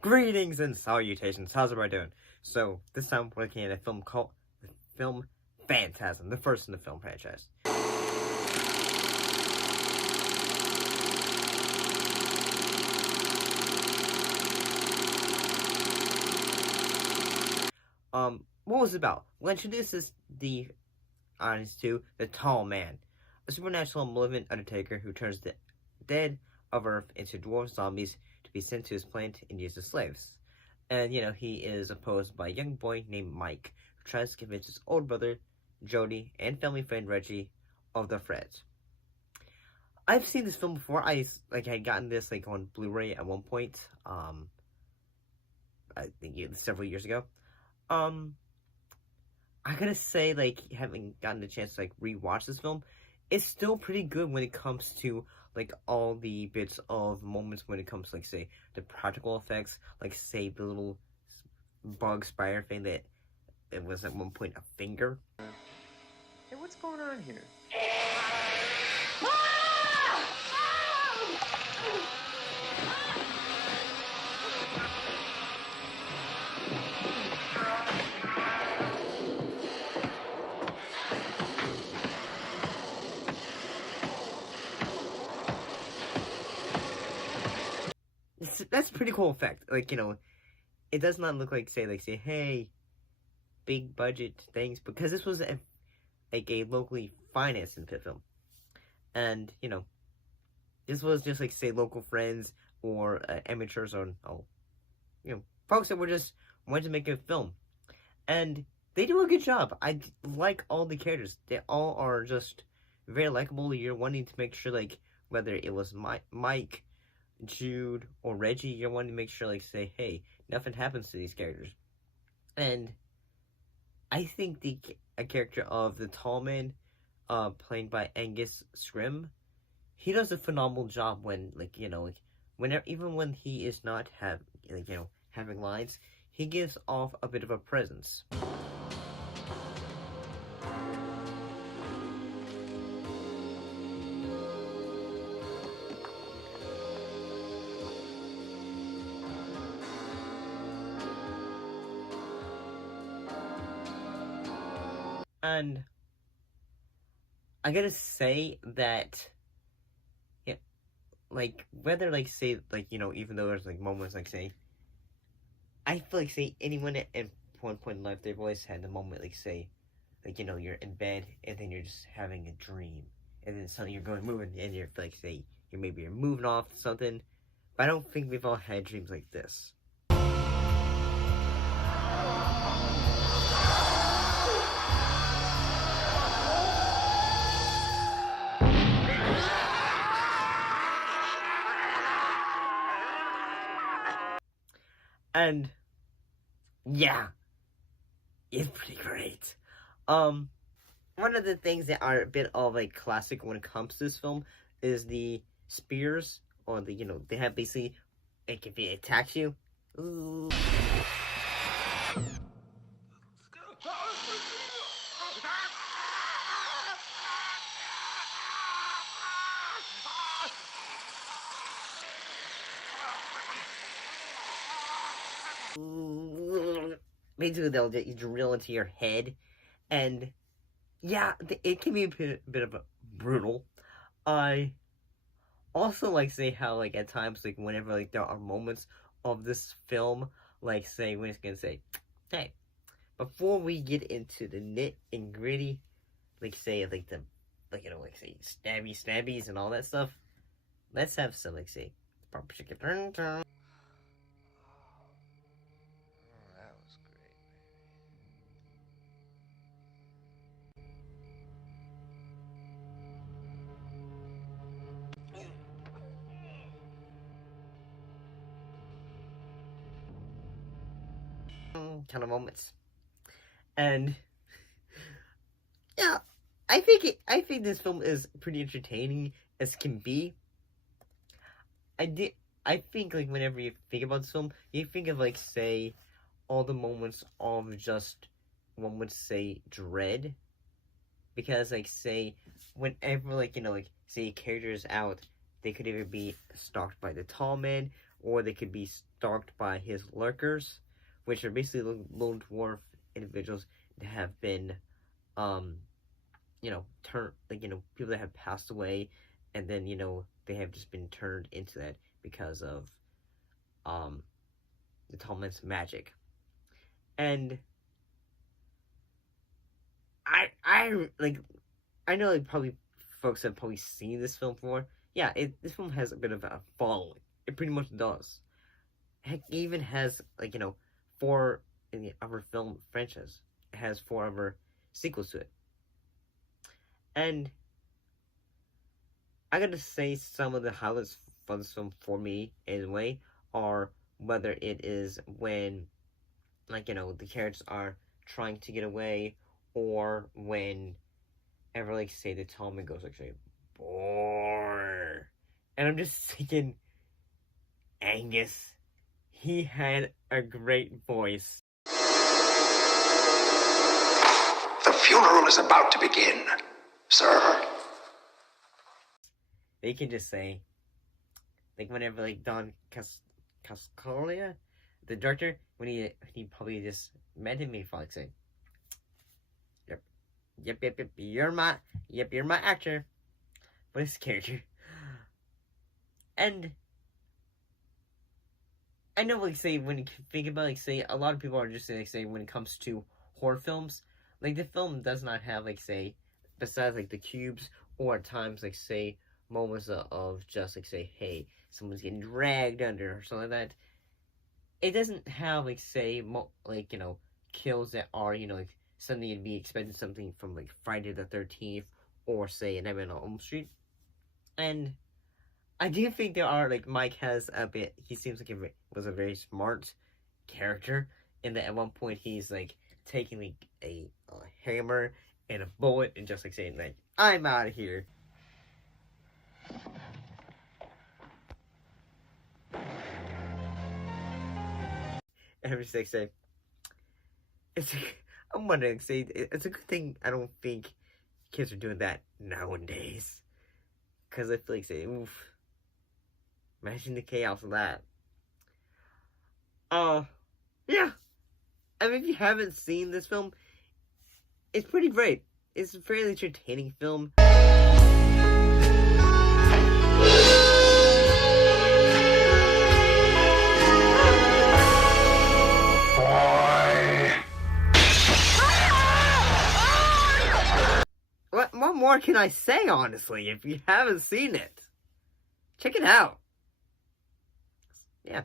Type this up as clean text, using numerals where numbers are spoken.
Greetings, and salutations. How's everybody doing? So this time we're looking at a film called Phantasm, the first in the film franchise. What was it about? Well, introduces the audience to the Tall Man, a supernatural malevolent undertaker who turns the dead of Earth into dwarf zombies to be sent to his planet and used as slaves. And, he is opposed by a young boy named Mike, who tries to convince his older brother, Jody, and family friend Reggie of their threat. I've seen this film before. I had gotten this, on Blu-ray at one point. I think several years ago. I gotta say, having gotten the chance to, rewatch this film, it's still pretty good when it comes to, all the bits of moments when it comes to, say, the practical effects, say, the little bug spider thing that it was at one point a finger. Hey, what's going on here? That's a pretty cool effect. It does not look like, say, hey, big budget things, because this was a locally financed film. And, this was just, say, local friends or amateurs or, folks that were just wanting to make a film. And they do a good job. I like all the characters. They all are just very likable. You're wanting to make sure, whether it was Mike, Jude, or Reggie, you're wanting to make sure, say, hey, nothing happens to these characters. And I think the character of the Tall Man, played by Angus Scrim, he does a phenomenal job when, whenever, even when he is not having lines, he gives off a bit of a presence. And I gotta say that, whether, say, even though there's, moments, say, I feel say, anyone at one point in life, they've always had the moment, say, you're in bed, and then you're just having a dream, and then suddenly you're moving, and you're, say, you're moving off something, but I don't think we've all had dreams like this. And yeah, it's pretty great. One of the things that are a bit of a classic when it comes to this film is the spears, or they have basically, if it attacks you. Ooh. Basically, they'll drill into your head, and yeah, it can be a bit of a brutal. I also say how at times whenever there are moments of this film, say when it's gonna say, hey, before we get into the nit and gritty, say the say stabbies and all that stuff, let's have some say proper chicken. Kind of moments. And yeah, I think this film is pretty entertaining as can be. I think whenever you think about this film, you think of say all the moments of just, one would say, dread, because say whenever say characters out, they could either be stalked by the tall man, or they could be stalked by his lurkers, which are basically lone dwarf individuals that have been, turned, people that have passed away, and then, they have just been turned into that because of, the tall man's magic. And I know probably folks have probably seen this film before. Yeah, this film has a bit of a following. It pretty much does. Heck, it even has 4 in the other film franchise. It has 4 other sequels to it. And I gotta say, some of the highlights for this film for me, anyway, are whether it is when, the characters are trying to get away, or when ever, say, the tall man goes, say, "Boar." And I'm just thinking, Angus, he had a great voice. The funeral is about to begin, sir. They can just say, whenever, Don Coscarelli, the director, when he probably just met him, he'd probably say, Yep, you're my actor. But his character. And I know, say, when you think about, say, a lot of people are just, say, when it comes to horror films, the film does not have, say, besides, the cubes, or at times, say, moments of just, say, hey, someone's getting dragged under, or something like that. It doesn't have, say, kills that are, suddenly you'd be expecting something from, Friday the 13th, or, say, an Nightmare on Elm Street. And I do think there are, Mike has a bit, he seems like he was a very smart character, in that at one point he's, taking, a hammer and a bullet, and just, saying, I'm out of here. And I'm just, say, I'm wondering, say, it's a good thing I don't think kids are doing that nowadays. Because I feel say, oof. Imagine the chaos of that. Yeah. I mean, if you haven't seen this film, it's pretty great. It's a fairly entertaining film. What more can I say, honestly, if you haven't seen it? Check it out. Yeah.